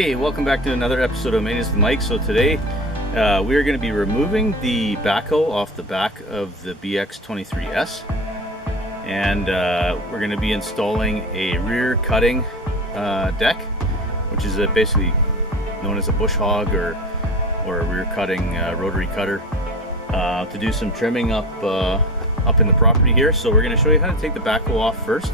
Hey, welcome back to another episode of Maintenance with Mike. So today we are going to be removing the backhoe off the back of the BX23S, and we're going to be installing a rear cutting deck, which is basically known as a Bush Hog or a rear cutting rotary cutter, to do some trimming up in the property here. So we're going to show you how to take the backhoe off first.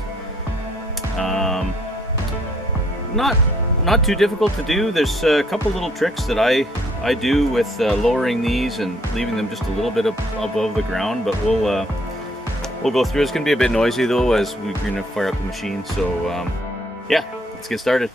Not too difficult to do. There's a couple little tricks that I do with lowering these and leaving them just a little bit above the ground, but we'll go through. It's going to be a bit noisy though as we're going to fire up the machine. So yeah, let's get started.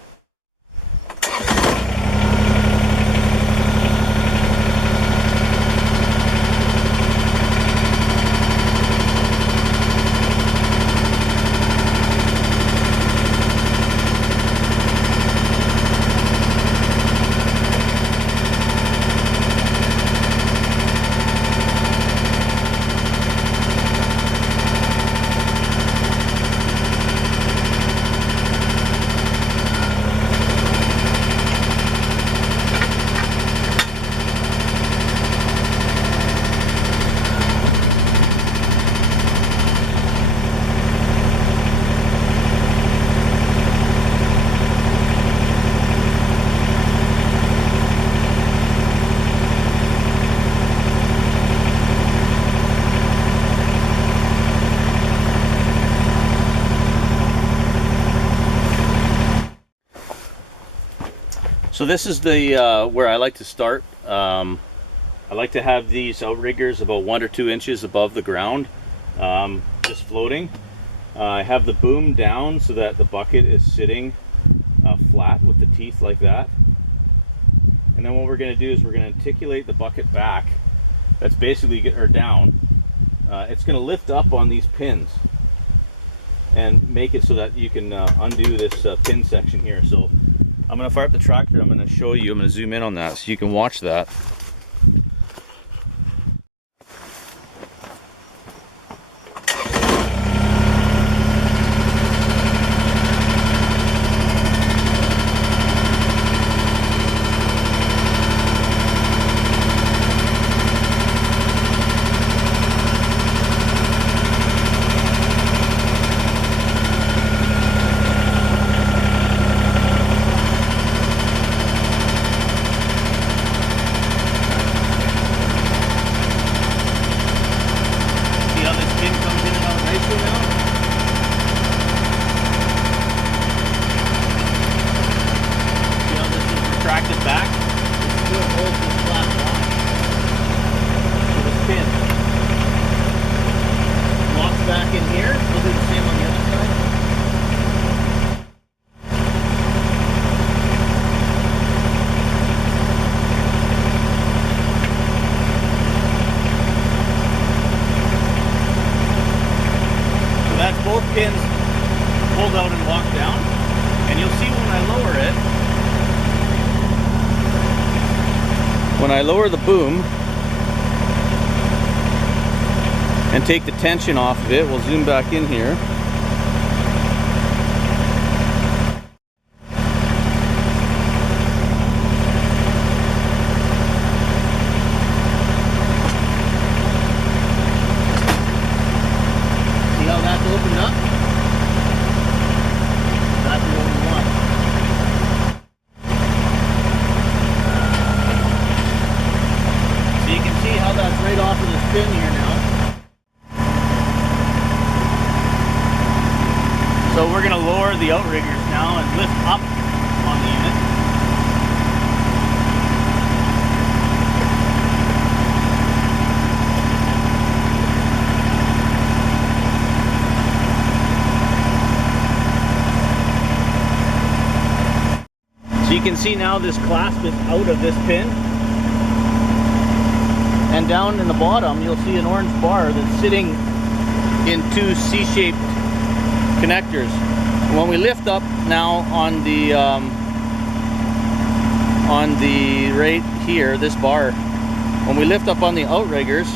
So this is the where I like to start. I like to have these outriggers about 1 or 2 inches above the ground, just floating. I have the boom down so that the bucket is sitting flat with the teeth like that. And then what we're going to do is we're going to articulate the bucket back. That's basically down. It's going to lift up on these pins and make it so that you can undo this pin section here. So I'm going to fire up the tractor. I'm going to show you. I'm going to zoom in on that so you can watch that. Back. It's going to hold this flat line. So this pin locks back in here. We'll do the same on the other side. So that's both pins pulled out and locked down. And you'll see when I lower it, when I lower the boom and take the tension off of it, we'll zoom back in here. See how that's opened up? That's what we want. That's right off of this pin here now. So we're going to lower the outriggers now and lift up on the unit. So you can see now this clasp is out of this pin. And down in the bottom, you'll see an orange bar that's sitting in 2 C-shaped connectors. When we lift up now on the right here, this bar, when we lift up on the outriggers,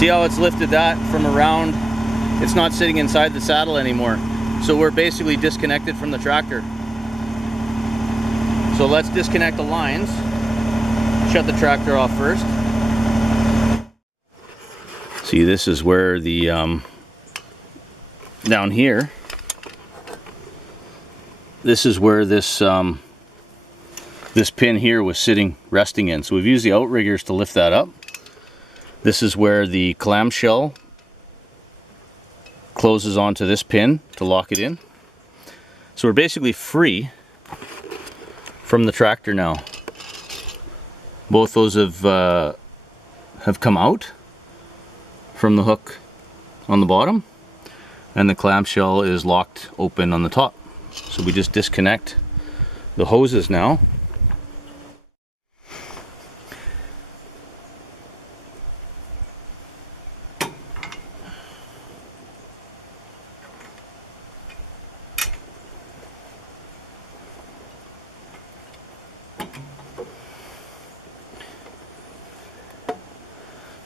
See how it's lifted that from around? It's not sitting inside the saddle anymore. So we're basically disconnected from the tractor. So let's disconnect the lines. Shut the tractor off first. See, this is where the, down here, this is where this, this pin here was sitting, resting in. So we've used the outriggers to lift that up. This is where the clamshell closes onto this pin to lock it in. So we're basically free from the tractor now. Both those have come out from the hook on the bottom, and the clamshell is locked open on the top. So we just disconnect the hoses now.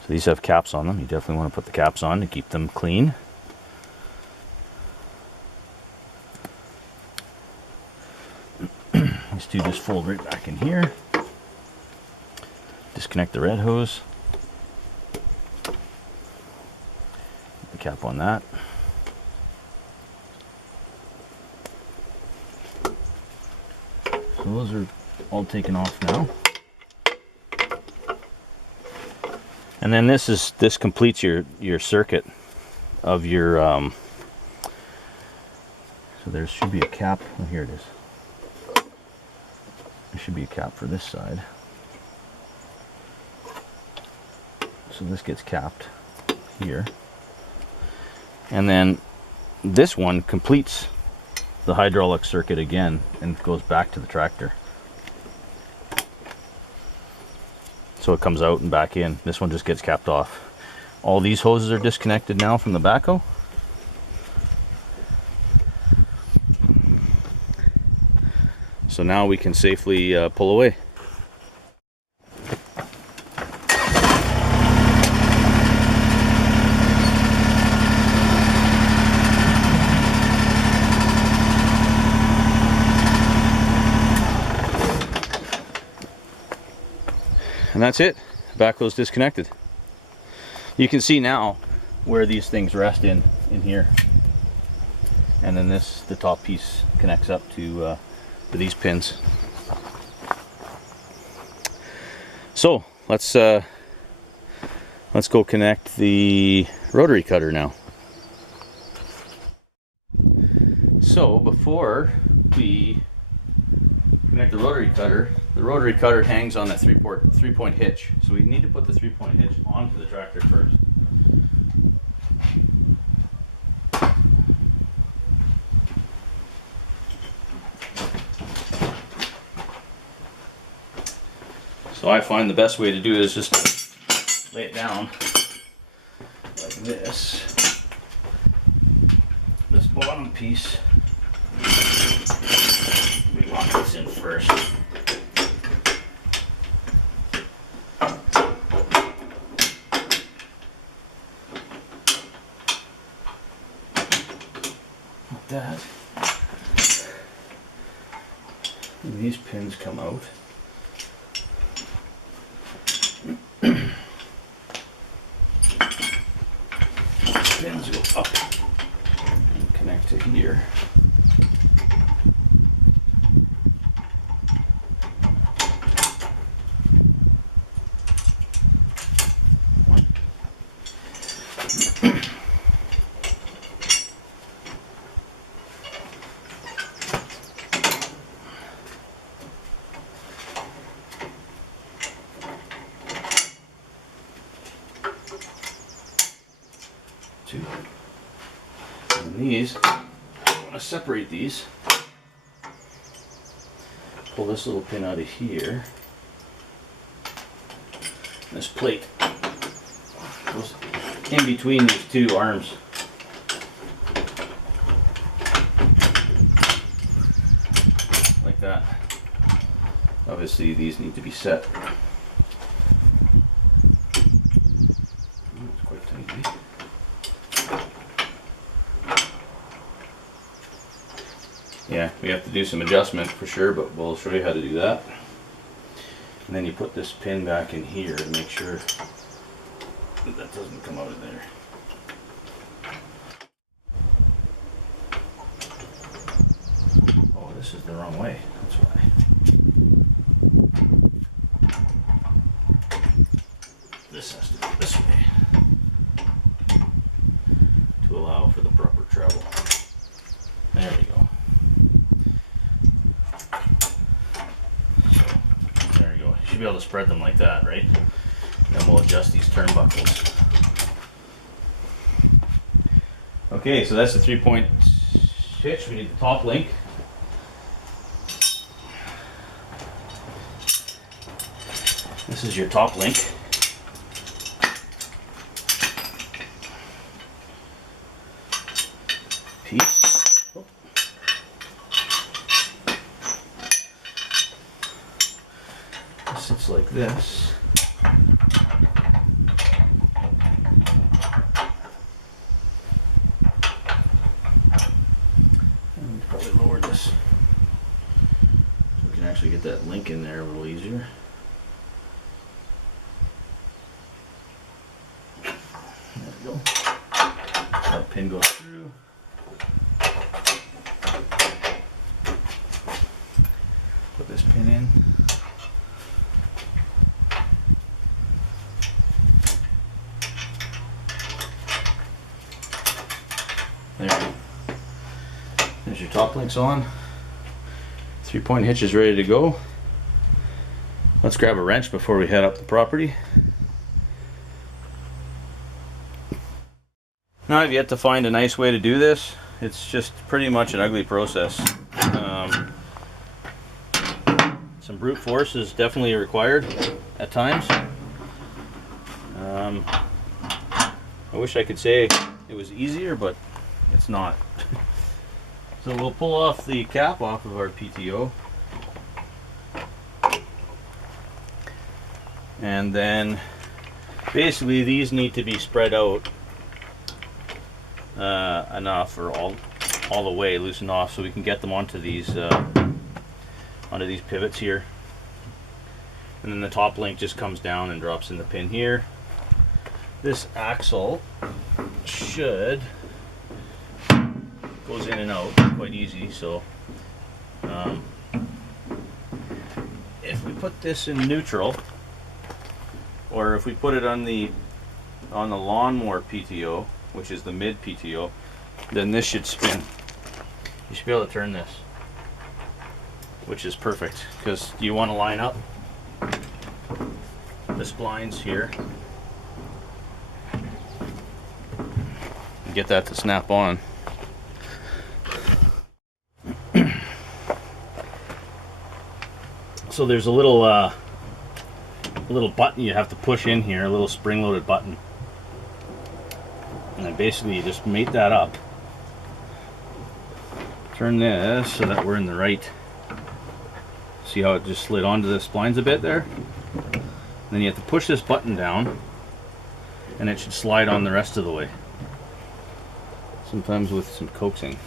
So these have caps on them. You definitely want to put the caps on to keep them clean. These two just fold right back in here. Disconnect the red hose. Put the cap on that. So those are all taken off now. And then this completes your circuit of your so there should be a cap. Oh, here it is. There should be a cap for this side. So this gets capped here. And then this one completes the hydraulic circuit again and goes back to the tractor. So it comes out and back in. This one just gets capped off. All these hoses are disconnected now from the backhoe. So now we can safely pull away. And that's it. The backhoe's disconnected. You can see now where these things rest in here. And then the top piece connects up to these pins. So let's go connect the rotary cutter now. So before we connect the rotary cutter hangs on that three-point hitch. So we need to put the 3-point hitch onto the tractor first. So I find the best way to do it is just lay it down like this. This bottom piece, we lock this in first. Like that. And these pins come out. Pins go up and connect to here. And these, I want to separate these. Pull this little pin out of here. This plate goes in between these two arms. Like that. Obviously these need to be set. It's quite yeah, we have to do some adjustment for sure, but we'll show you how to do that. And then you put this pin back in here to make sure that doesn't come out of there. Oh, this is the wrong way, that's why. This has to go this way to allow for the proper travel. There we go. So, there we go. You should be able to spread them like that, right? And then we'll adjust these turnbuckles. Okay, so that's the 3-point hitch. We need the top link. This is your top link. Piece. Oh. It sits like this. And probably lower this so we can actually get that link in there a little easier. That pin goes through. Put this pin in. There. There's your top links on. 3-point hitch is ready to go. Let's grab a wrench before we head up the property. Now I've yet to find a nice way to do this. It's just pretty much an ugly process. Some brute force is definitely required at times. I wish I could say it was easier, but it's not. So we'll pull off the cap off of our PTO. And then basically these need to be spread out enough, or all the way loosened off, so we can get them onto these pivots here. And then the top link just comes down and drops in the pin here. This axle should goes in and out quite easy, so if we put this in neutral, or if we put it on the lawnmower PTO, which is the mid PTO, then this should spin. You should be able to turn this, which is perfect, because you want to line up the splines here and get that to snap on. So there's a little button you have to push in here, a little spring-loaded button. And then basically you just mate that up. Turn this so that we're in the right. See how it just slid onto the splines a bit there? And then you have to push this button down and it should slide on the rest of the way. Sometimes with some coaxing.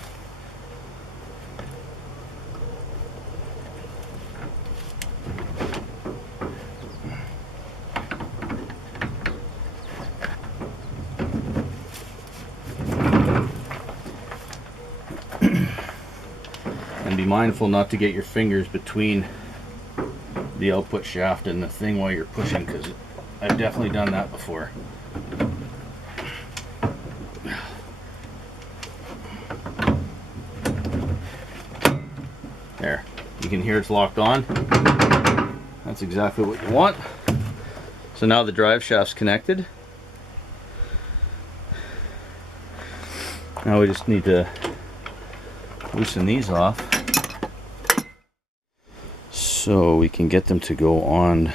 Be mindful not to get your fingers between the output shaft and the thing while you're pushing, because I've definitely done that before. There, you can hear it's locked on. That's exactly what you want. So now the drive shaft's connected. Now we just need to loosen these off so we can get them to go on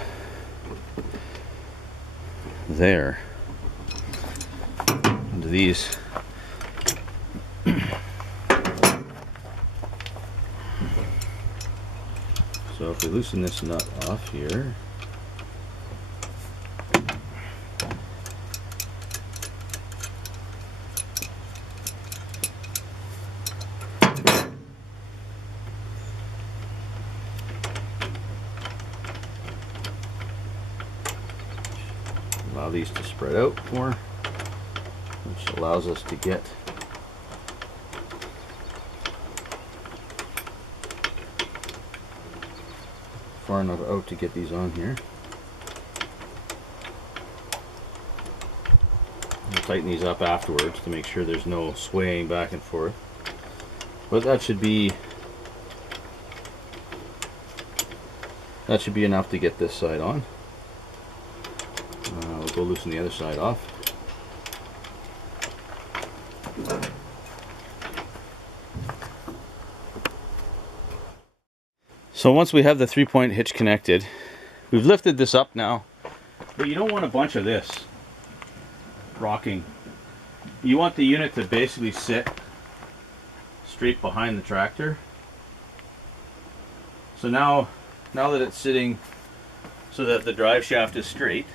there into these. So if we loosen this nut off here, these to spread out more, which allows us to get far enough out to get these on here. We'll tighten these up afterwards to make sure there's no swaying back and forth. But that should be enough to get this side on. We'll go loosen the other side off. So once we have the 3-point hitch connected, we've lifted this up now, but you don't want a bunch of this rocking. You want the unit to basically sit straight behind the tractor. So now that it's sitting so that the drive shaft is straight,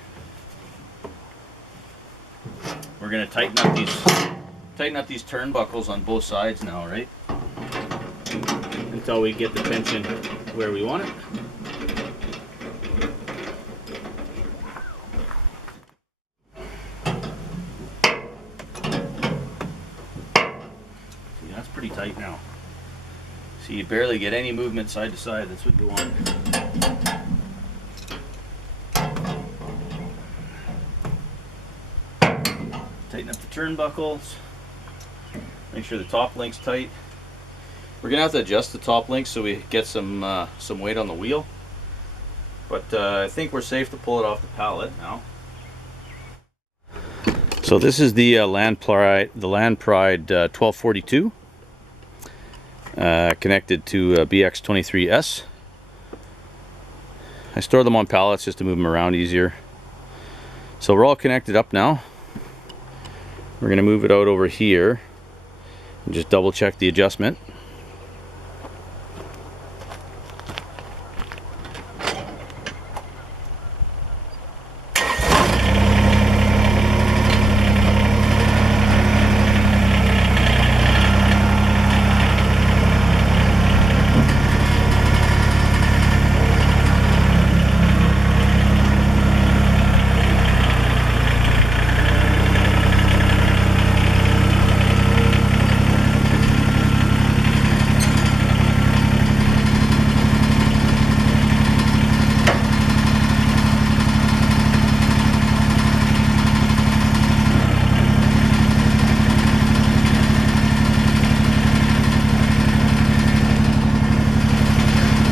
we're going to tighten up these turnbuckles on both sides now, right? Until we get the tension where we want it. See, that's pretty tight now. So you barely get any movement side to side. That's what you want. Tighten up the turnbuckles. Make sure the top link's tight. We're gonna have to adjust the top link so we get some weight on the wheel. But I think we're safe to pull it off the pallet now. So this is the Land Pride 1242 connected to BX23S. I store them on pallets just to move them around easier. So we're all connected up now. We're gonna move it out over here and just double check the adjustment.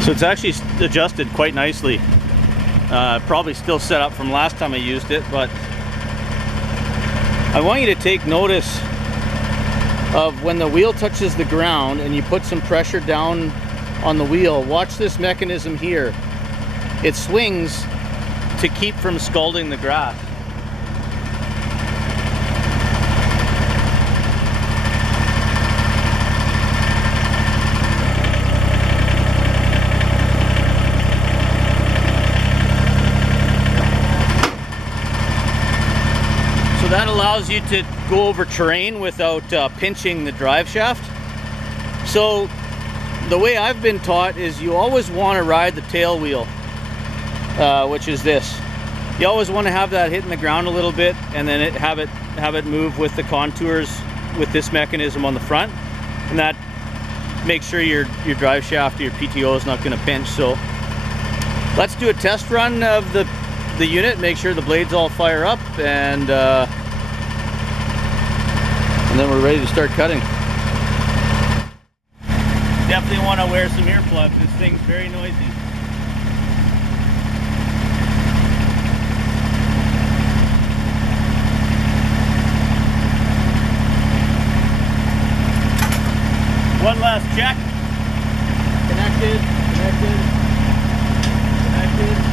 So it's actually adjusted quite nicely. Probably still set up from last time I used it, but I want you to take notice of when the wheel touches the ground and you put some pressure down on the wheel. Watch this mechanism here. It swings to keep from scalding the grass. So that allows you to go over terrain without pinching the drive shaft. So the way I've been taught is you always want to ride the tail wheel, which is this. You always want to have that hitting the ground a little bit, and then have it move with the contours with this mechanism on the front, and that makes sure your drive shaft or your PTO is not going to pinch. So let's do a test run of the unit, make sure the blades all fire up, and then we're ready to start cutting. Definitely want to wear some earplugs. This thing's very noisy. One last check. Connected, connected, connected.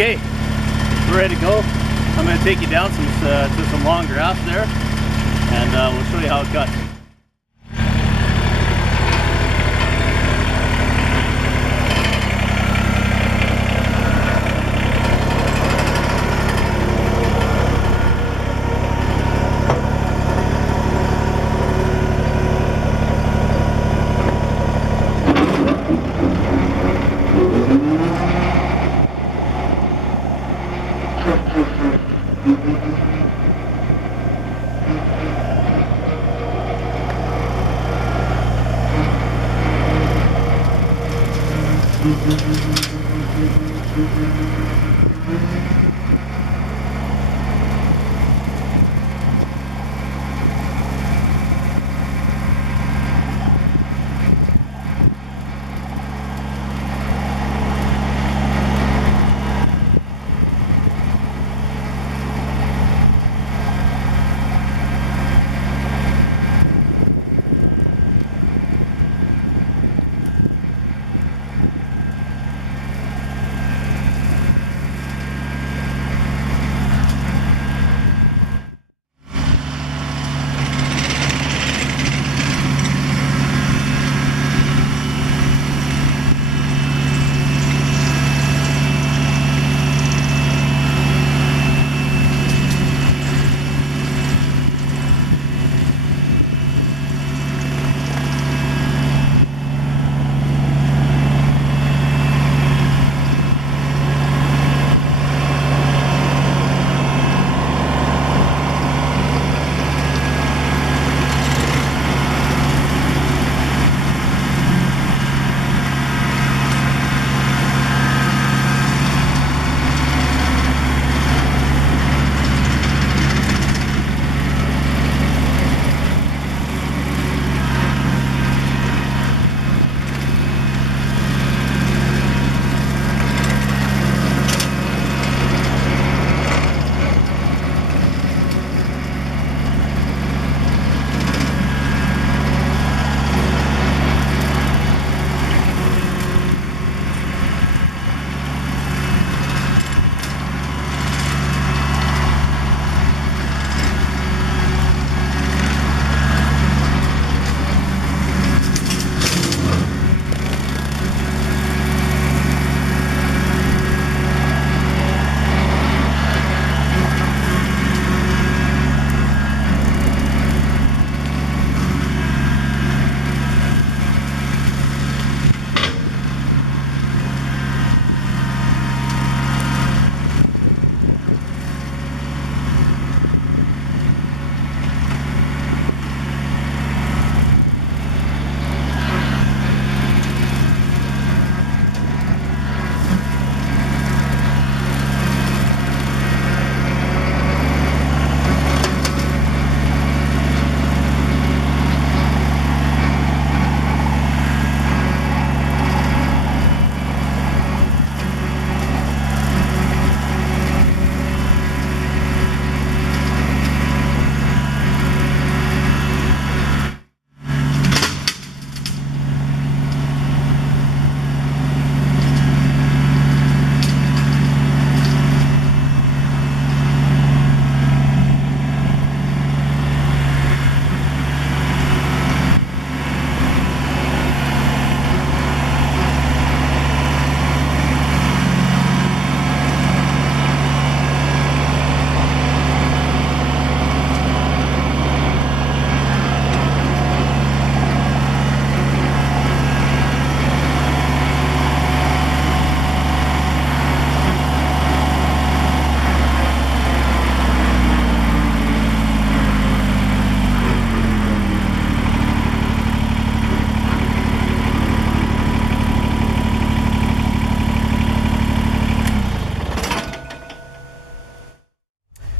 Okay, we're ready to go. I'm going to take you down to some long grass there, and we'll show you how it cuts.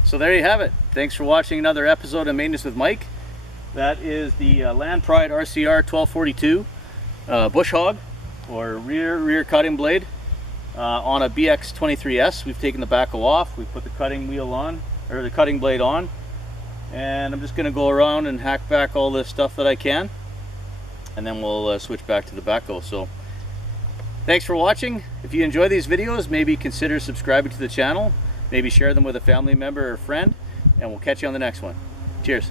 So there you have it. Thanks for watching another episode of Maintenance with Mike. That is the Land Pride RCR 1242 Bush Hog, or rear cutting blade on a BX23S. We've taken the backhoe off. We've put the cutting wheel on, or the cutting blade on, and I'm just going to go around and hack back all this stuff that I can, and then we'll switch back to the backhoe. So Thanks for watching. If you enjoy these videos, maybe consider subscribing to the channel, maybe share them with a family member or friend, and we'll catch you on the next one. Cheers.